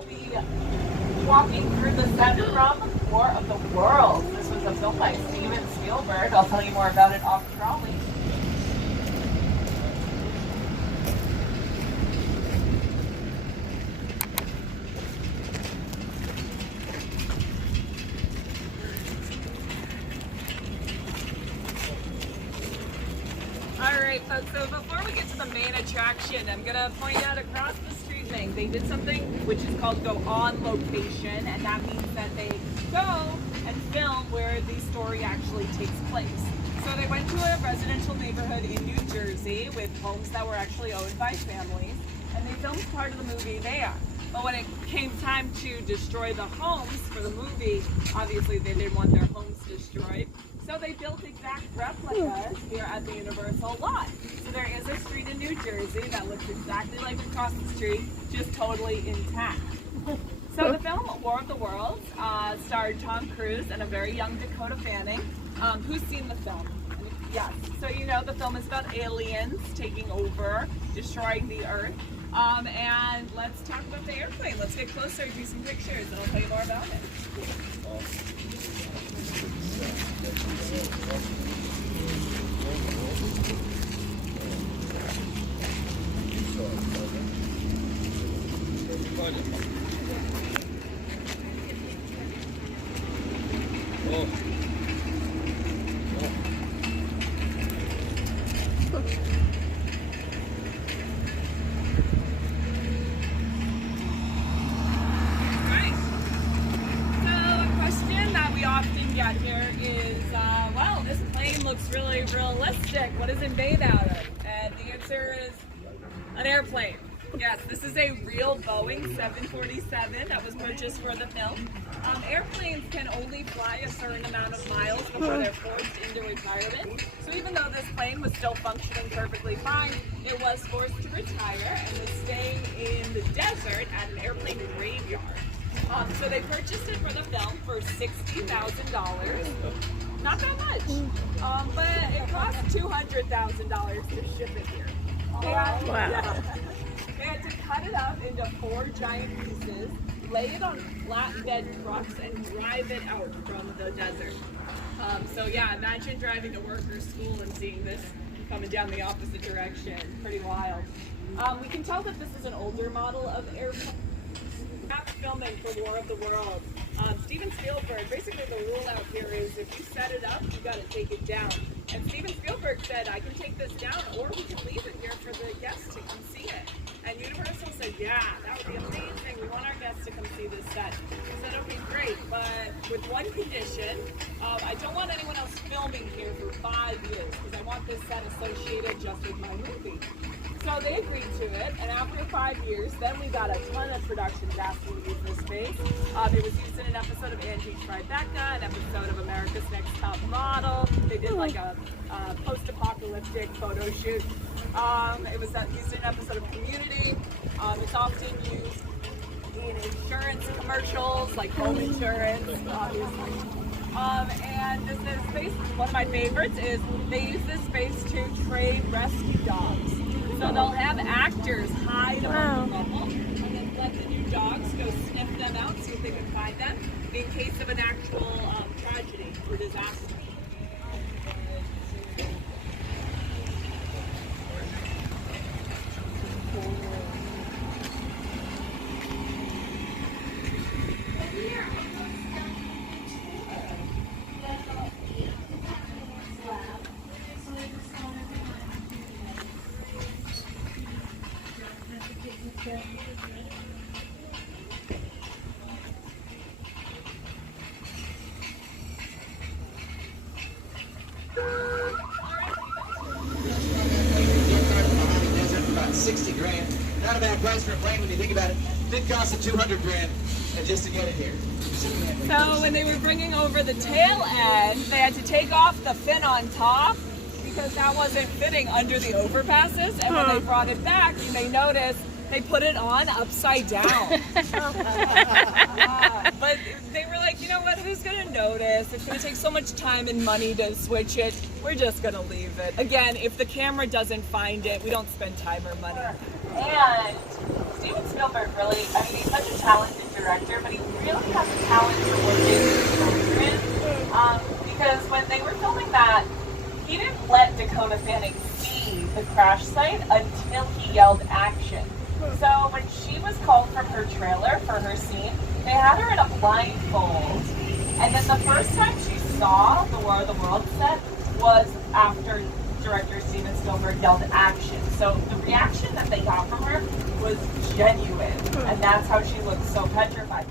will be walking through the set from War of the Worlds. This was a film by Steven Spielberg. I'll tell you more about it off trolley. Alright folks, so before we get to the main attraction, I'm going to point out across the street thing. They did something which is called go on location, and that means that they go and film where the story actually takes place. So they went to a residential neighborhood in New Jersey with homes that were actually owned by families, and they filmed part of the movie there. But when it came time to destroy the homes for the movie, obviously they didn't want their homes destroyed. So they built exact replicas here at the Universal lot. So there is a street in New Jersey that looks exactly like across the street, just totally intact. So the film War of the Worlds starred Tom Cruise and a very young Dakota Fanning. Who's seen the film? Yes. So you know the film is about aliens taking over, destroying the Earth. And let's talk about the airplane. Let's get closer, do some pictures, and I'll tell you more about it. Here is, well, this plane looks really realistic. What is it made out of? And the answer is an airplane. Yes, this is a real Boeing 747 that was purchased for the film. Airplanes can only fly a certain amount of miles before they're forced into retirement. So even though this plane was still functioning perfectly fine, it was forced to retire and was staying in the desert at an airplane graveyard. So they purchased it for the film for $60,000. Not that much, but it cost $200,000 to ship it here. Wow. They had to cut it up into 4 giant pieces, lay it on flatbed trucks, and drive it out from the desert. So yeah, imagine driving to work or school and seeing this coming down the opposite direction. Pretty wild. We can tell that this is an older model of airplane. Filming for War of the Worlds. Steven Spielberg, basically the rule out here is if you set it up, you got to take it down. And Steven Spielberg said, I can take this down or we can leave it here for the guests to come see it. And Universal said, yeah, that would be amazing. We want our guests to come see this set. He said, okay, great, but with one condition, I don't want anyone else filming here for 5 years because I want this set associated just with my movie. So they agreed to it, and after 5 years, then we got a ton of productions asking to use this space. It was used in an episode of Angie Tribeca, an episode of America's Next Top Model. They did like a post-apocalyptic photo shoot. It was used in an episode of Community. It's often used in insurance commercials, like home insurance, obviously. And this space, one of my favorites, is they use this space to train rescue dogs. So they'll have actors hide on the rubble and then let the new dogs go sniff them out, see if they can find them in case of an actual tragedy or disaster. About 60 grand. Not a bad price for a plane when you think about it. It cost them 200 grand just to get it here. So when they were bringing over the tail end, they had to take off the fin on top because that wasn't fitting under the overpasses. And when they brought it back, you may notice they put it on upside down. But they were like, you know what, who's going to notice? It's going to take so much time and money to switch it. We're just going to leave it. Again, if the camera doesn't find it, we don't spend time or money. And Steven Spielberg really, I mean, he's such a talented director, but he really has a talent for working with children. Because when they were filming that, he didn't let Dakota Fanning see the crash site until he yelled action. So when she was called from her trailer for her scene, they had her in a blindfold. And then the first time she saw the War of the Worlds set was after director Steven Spielberg yelled action. So the reaction that they got from her was genuine. And that's how she looked so petrified.